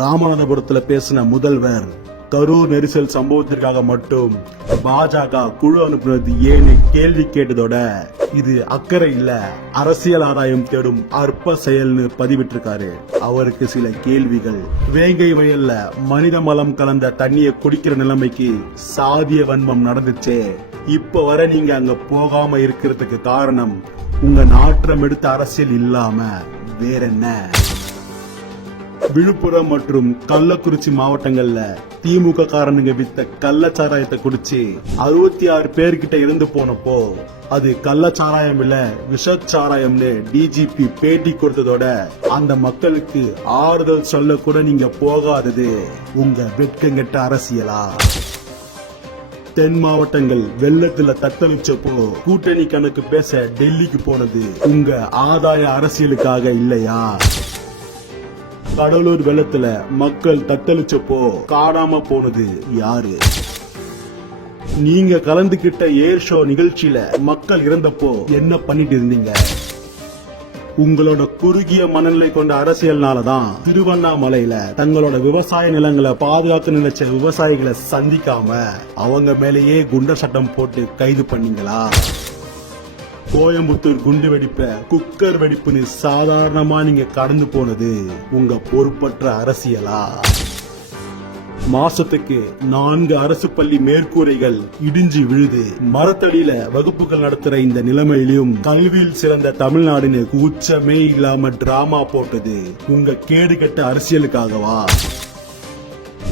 ராமநாதபுரத்துல பேசின முதல்வர் கரூர் நெரிசல் சம்பவத்திற்காக மட்டும் பாஜக குழு அனுப்புனது ஏன்னு கேள்வி கேட்டதோட இது அக்கறை இல்ல அரசியல் ஆதாயம் தேடும் அற்ப செயல்னு பதிவிட்டிருக்காரு. அவருக்கு சில கேள்விகள். வேங்கை வயல்ல மனித மலம் கலந்த தண்ணிய குடிக்கிற நிலைமைக்கு சாதிய வன்மம் நடந்துச்சே, இப்ப வர நீங்க அங்க போகாம இருக்கிறதுக்கு காரணம் உங்க நாற்றம் எடுத்த அரசியல் இல்லாம வேற என்ன? விழுப்புரம் மற்றும் கள்ளக்குறிச்சி மாவட்டங்கள்ல திமுக காரனுங்க வித்த கள்ளச்சாராயத்தை குடிச்சு 66 பேர்கிட்ட இருந்து போனப்போ அது கள்ளச்சாராயம் இல்ல விஷச்சாராயம்னு டிஜிபி பேட்டி கொடுத்ததோட அந்த மக்களுக்கு ஆறுதல் சொல்ல கூட நீங்க போகாதது உங்க வெட்கங்கெட்ட அரசியலா? தென் மாவட்டங்கள் வெள்ளத்துல தத்தளிச்சப்போ கூட்டணி கணக்கு பேச டெல்லிக்கு போனது உங்க ஆதாய அரசியலுக்காக இல்லையா? கடலூர் வெள்ளத்துல மக்கள் தத்தளிச்சப்போ காணாம போனது யாரு? நீங்க கலந்துகிட்ட ஏர் ஷோ நிகழ்ச்சியில மக்கள் இறந்தப்போ என்ன பண்ணிட்டு இருந்தீங்க? உங்களோட குறுகிய மனநிலை கொண்ட அரசியல்னாலதான் திருவண்ணாமலையில தங்களோட விவசாய நிலங்களை பாதுகாக்க நினைச்ச விவசாயிகளை சந்திக்காம அவங்க மேலேயே குண்டர் சட்டம் போட்டு கைது பண்ணீங்களா? கோயம்புத்தூர் குண்டு வெடிப்ப குக்கர் வெடிப்புன்னு சாதாரணமா நீங்க கடந்து போனது உங்க பொறுப்பற்ற அரசியலா? மாசத்துக்கு 4 அரசு பள்ளி மேற்கூரைகள் இடிஞ்சு விழுது மரத்தடியில வகுப்புகள் நடத்துற இந்த நிலைமையிலும் கல்வியில் சிறந்த தமிழ்நாடுன்னு உச்சமே இல்லாம டிராமா போட்டது உங்க கேடுகட்ட அரசியலுக்காகவா?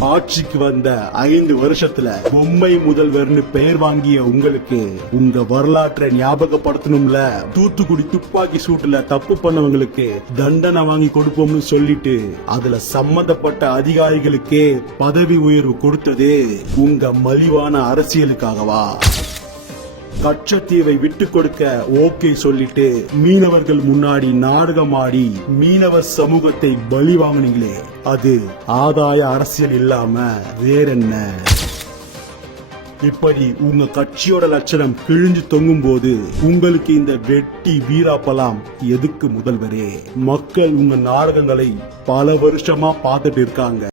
ஆட்சிக்கு வந்த 5 வருஷத்துல பொம்மை முதல்வர்னு பெயர் வாங்கிய உங்களுக்கு உங்க வரலாற்றை ஞாபகப்படுத்தணும்ல. தூத்துக்குடி துப்பாக்கி சூட்டுல தப்பு பண்ணவங்களுக்கு தண்டனை வாங்கி கொடுப்போம்னு சொல்லிட்டு அதுல சம்பந்தப்பட்ட அதிகாரிகளுக்கே பதவி உயர்வு கொடுத்தது உங்க மலிவான அரசியலுக்காகவா? கச்சத்தீவை விட்டு கொடுக்க ஓகே சொல்லிட்டு மீனவர்கள் முன்னாடி நாடகமாடி மீனவ சமூகத்தை பலி வாங்கினீங்களே, அது ஆதாய அரசியல் இல்லாம வேறென்ன? இப்படி உங்க கட்சியோட லட்சணம் கிழிஞ்சு தொங்கும் போது உங்களுக்கு இந்த வெட்டி வீராப்பலாம் எதுக்கு முதல்வரே? மக்கள் உங்க நாடகங்களை பல வருஷமா பார்த்துட்டு இருக்காங்க.